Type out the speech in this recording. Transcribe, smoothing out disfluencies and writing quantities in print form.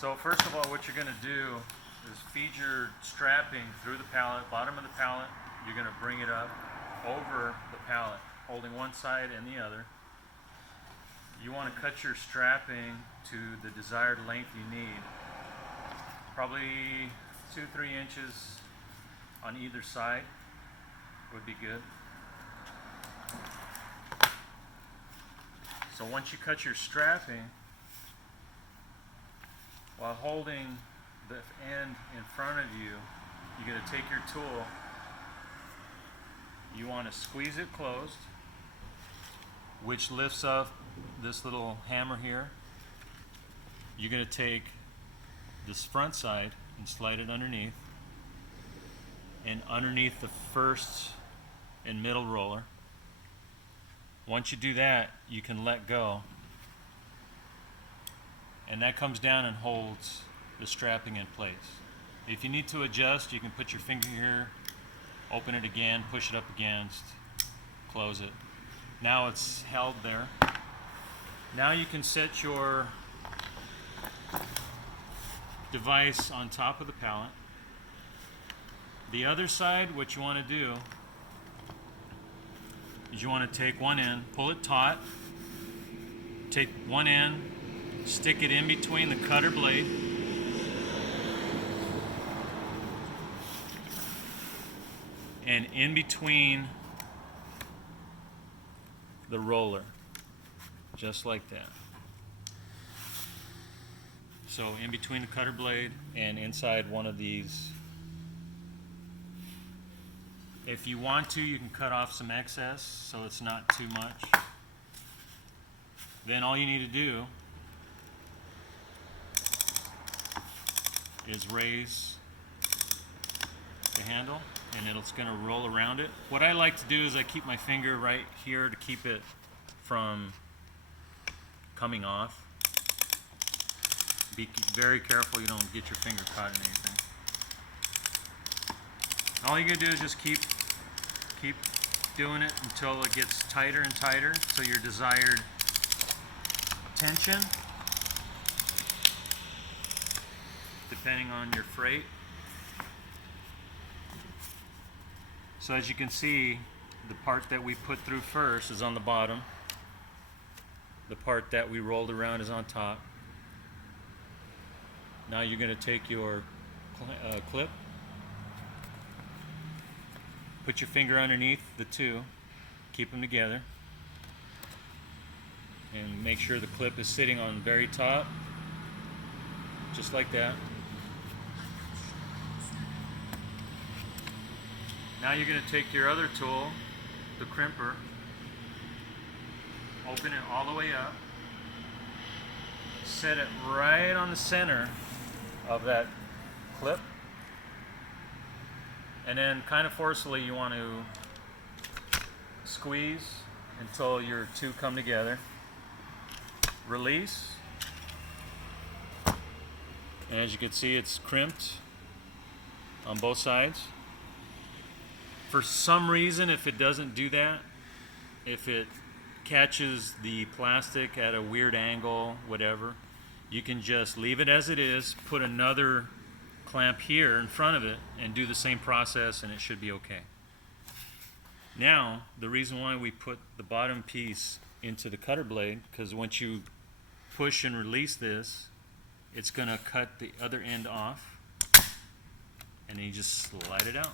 So first of all, what you're going to do is feed your strapping through the pallet, bottom of the pallet. You're going to bring it up over the pallet, holding one side and the other. You want to cut your strapping to the desired length you need. Probably 2-3 inches on either side would be good. So once you cut your strapping, while holding the end in front of you, you're going to take your tool. You want to squeeze it closed, which lifts up this little hammer here. You're going to take this front side and slide it underneath, and underneath the first and middle roller. Once you do that, you can let go, and that comes down and holds the strapping in place. If you need to adjust, you can put your finger here, open it again, push it up against, close it. Now it's held there. Now you can set your device on top of the pallet. The other side, what you want to do is you want to take one end, pull it taut, take one end, stick it in between the cutter blade, and in between the roller, just like that. So in between the cutter blade and inside one of these. If you want to, you can cut off some excess so it's not too much. Then all you need to do is raise the handle, and it's going to roll around it. What I like to do is I keep my finger right here to keep it from coming off. Be very careful you don't get your finger caught in anything. All you're going to do is just keep doing it until it gets tighter and tighter, so your desired tension, depending on your freight. So as you can see, the part that we put through first is on the bottom. The part that we rolled around is on top. Now you're going to take your clip, put your finger underneath the two, keep them together, and make sure the clip is sitting on the very top, just like that. Now you're going to take your other tool, the crimper, open it all the way up, set it right on the center of that clip, and then kind of forcefully you want to squeeze until your two come together. Release, and as you can see, it's crimped on both sides. For some reason, if it doesn't do that, if it catches the plastic at a weird angle, whatever, you can just leave it as it is, put another clamp here in front of it, and do the same process, and it should be okay. Now, the reason why we put the bottom piece into the cutter blade, because once you push and release this, it's going to cut the other end off, and then you just slide it out.